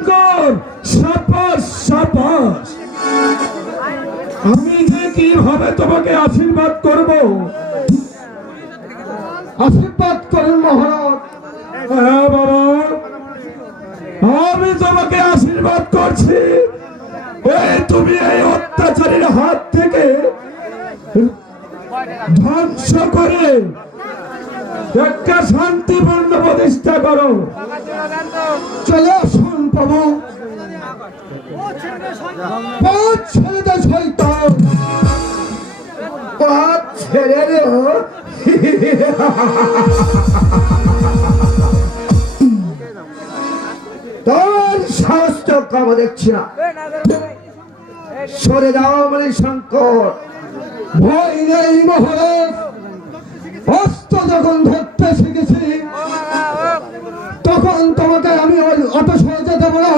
শঙ্কর, সাবাস সাবাস। আমি যে কিভাবে তোমাকে আশীর্বাদ করব? আশীর্বাদ করেন মহারাজ। হ্যাঁ বাবা, আমি তোমাকে আশীর্বাদ করছি। এই তুমি এই অত্যাচারীর হাত থেকে ধ্বংস করে একটা শান্তিপূর্ণ প্রতিষ্ঠা করো। চলে আসুন প্রভু। পথ ছেড়ে দে শয়তান, পথ ছেড়ে দে। তোর সাহস তো কম দেখছি না। সরে যাও বলে শঙ্কর। ভয় নেই মহারাজ, অস্ত্র যখন ধরতে শিখেছি তখন তোমাকে আমি অত সহজে দেবো না।